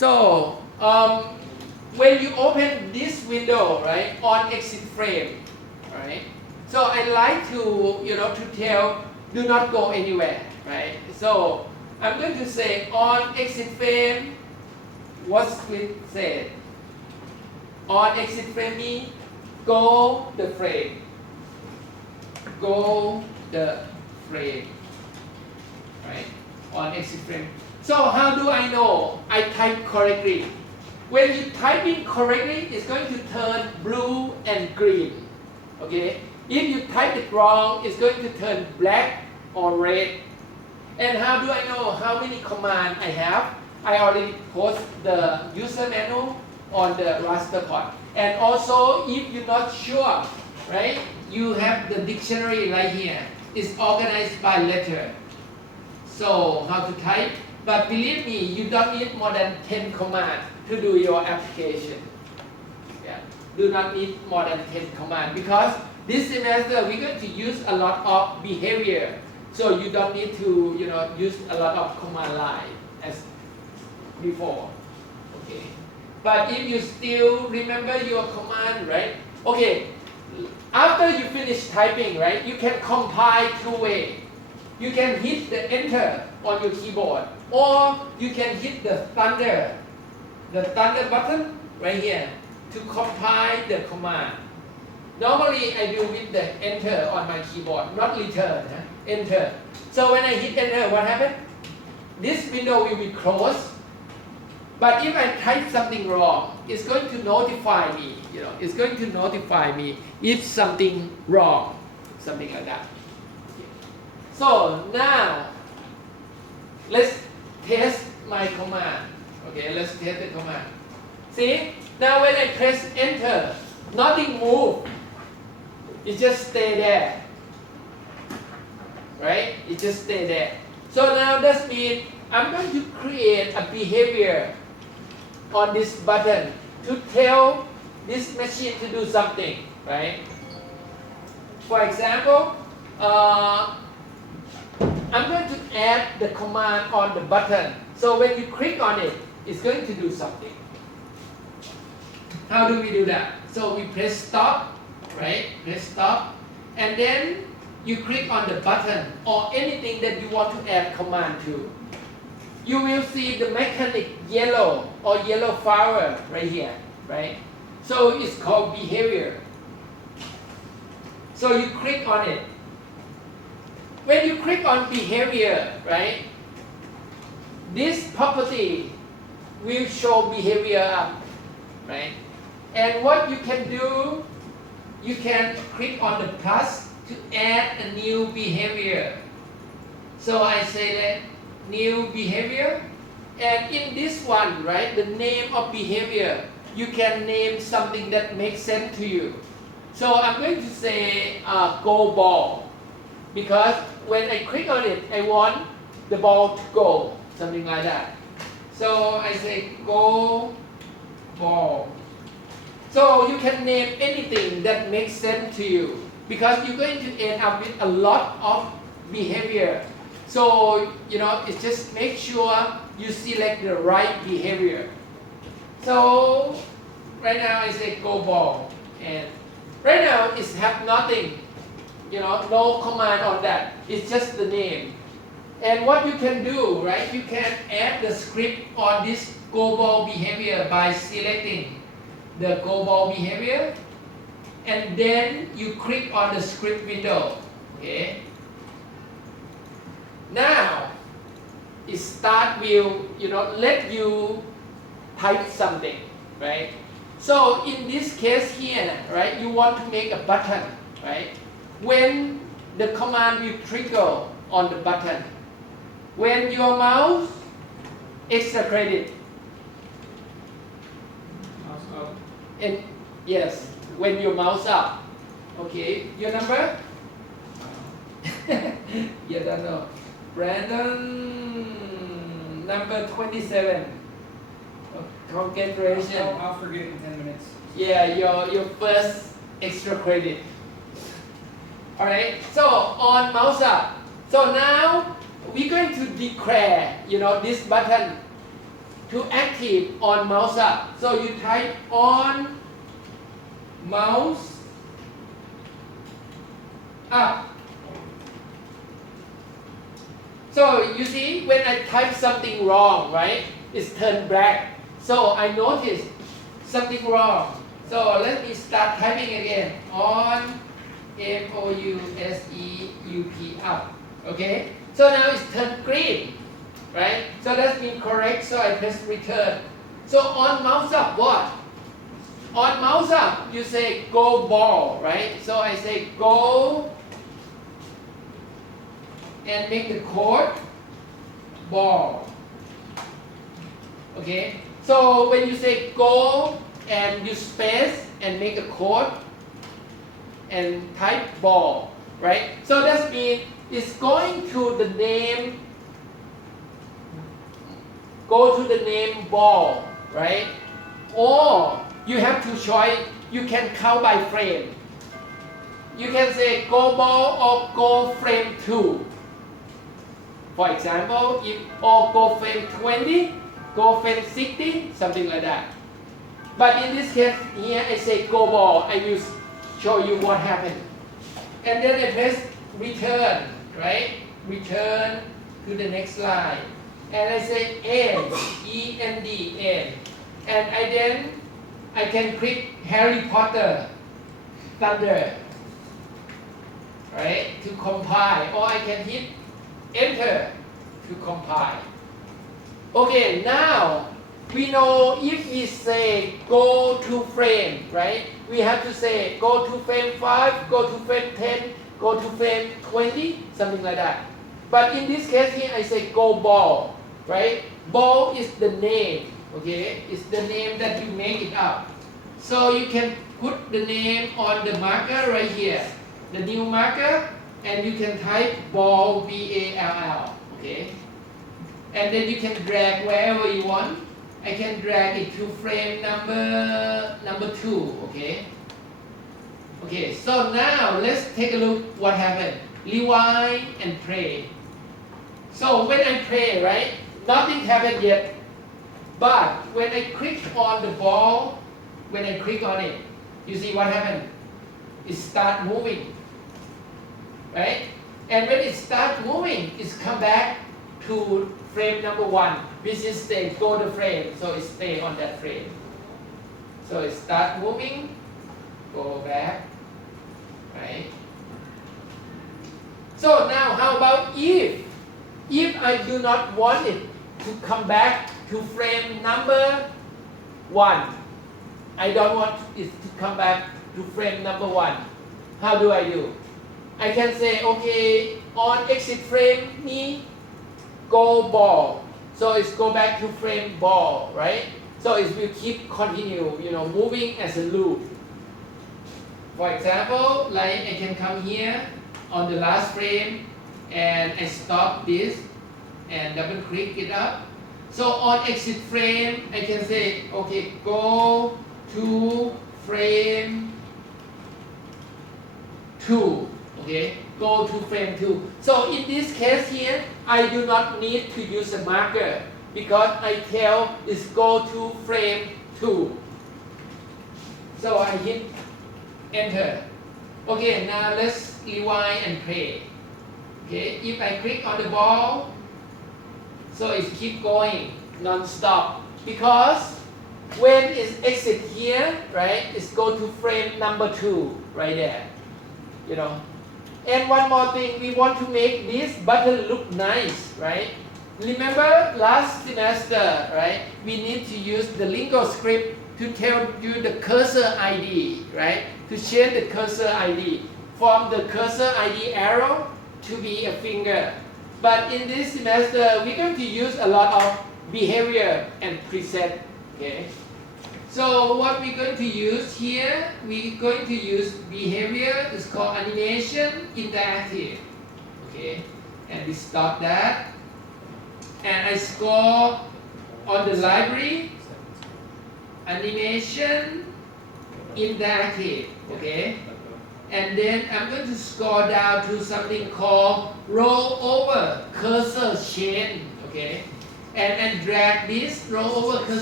So when you open this window, right, on exit frame, right? So I like to, to tell, do not go anywhere, right? So I'm going to say on exit frame, what script said? On exit frame means go the frame. Go the frame, right? On exit frame. So how do I know I type correctly? When you type in correctly, it's going to turn blue and green. Okay? If you type it wrong, it's going to turn black or red. And how do I know how many commands I have? I already post the user manual on the Rasterpod. And also, if you're not sure, right, you have the dictionary right here. It's organized by letter. So how to type? But believe me, you don't need more than 10 commands to do your application. Yeah. Do not need more than 10 commands because this semester we're going to use a lot of behavior. So you don't need to, use a lot of command line as before. Okay. But if you still remember your command, right? Okay. After you finish typing, right, you can compile two ways. You can hit the enter on your keyboard, or you can hit the thunder button right here to compile the command. Normally I do with the enter on my keyboard, not return, enter. So when I hit enter, what happened? This window will be closed. But if I type something wrong, it's going to notify me, it's going to notify me if something wrong, something like that. So now, let's test my command. Okay, let's test the command. See, now when I press enter, nothing moves. It just stay there. Right? It just stay there. So now that means I'm going to create a behavior on this button to tell this machine to do something, right? For example, I'm going to add the command on the button. So when you click on it, it's going to do something. How do we do that? So we press stop, right? Press stop. And then you click on the button or anything that you want to add command to. You will see the mechanic yellow or yellow flower right here, right? So it's called behavior. So you click on it. When you click on behavior, right, this property will show behavior up, right? And what you can do, you can click on the plus to add a new behavior. So I say that new behavior, and in this one, right, the name of behavior, you can name something that makes sense to you. So I'm going to say go ball, because when I click on it, I want the ball to go, something like that. So I say go ball. So you can name anything that makes sense to you, because you're going to end up with a lot of behavior. So, it's just make sure you select the right behavior. So, right now I say go ball. And right now it's have nothing, no command on that. It's just the name. And what you can do, right, you can add the script on this go ball behavior by selecting the go ball behavior. And then you click on the script window. Okay. Now, it will, let you type something, right? So in this case here, right, you want to make a button, right? When the command will trigger on the button, when your mouse extra credit, Mouse up. and yes, when your mouse up, okay, your number? You don't know. Brandon, number 27. Congratulations. I'll forget in 10 minutes. Yeah, your first extra credit. Alright, so on mouse up. So now we're going to declare, this button to active on mouse up. So you type on mouse up. So you see, when I type something wrong, right, it's turned black. So I notice something wrong. So let me start typing again. On M-O-U-S-E-U-P up. Okay? So now it's turned green. Right? So that's incorrect. So I press return. So on mouse up, what? On mouse up, you say go ball, right? So I say go and make the code ball. Okay? So when you say go and you space and make a code and type ball, right? So that means it's going to the name, go to the name ball, right? Or you have two choice. You can count by frame. You can say go ball or go frame 2. For example, if or go frame 20, go frame 60, something like that. But in this case, here I say go ball. I will show you what happened. And then I press return, right? Return to the next line. And I say end, E-N-D, end. And I can click Harry Potter, Thunder, right? To compile. Or I can hit enter to compile. Okay, now we know if we say go to frame, right? We have to say go to frame 5, go to frame 10, go to frame 20, something like that. But in this case here, I say go ball, right? Ball is the name, okay? It's the name that you make it up. So you can put the name on the marker right here, the new marker, and you can type ball, B-A-L-L, okay? And then you can drag wherever you want. I can drag it to frame number 2, okay? Okay, so now let's take a look what happened. Rewind and play. So when I play, right, nothing happened yet. But when I click on the ball, when I click on it, you see what happened? It starts moving, right? And when it starts moving, it's come back to frame number 1, which is the go to frame, so it stays on that frame. So it starts moving, go back, right? So now how about if I do not want it to come back to frame number 1, I don't want it to come back to frame number 1, how do I do? I can say, okay, on exit frame me, go ball. So it's go back to frame ball, right? So it will keep continue, moving as a loop. For example, like I can come here on the last frame and I stop this and double click it up. So on exit frame, I can say, okay, go to frame 2. Okay, go to frame 2. So in this case here, I do not need to use a marker because I tell it's go to frame 2. So I hit enter. Okay, now let's rewind and play. Okay, if I click on the ball, so it keep going non-stop because when it's exit here, right, it's go to frame number 2 right there. And one more thing, we want to make this button look nice, right? Remember last semester, right? We need to use the Lingo script to tell you the cursor ID, right? To change the cursor ID from the cursor ID arrow to be a finger. But in this semester, we're going to use a lot of behavior and preset, okay? So what we're going to use here, we're going to use behavior, it's called animation interactive, okay? And we stop that. And I score on the library, animation interactive, okay? And then I'm going to scroll down to something called roll over cursor chain, okay? and drag this roll over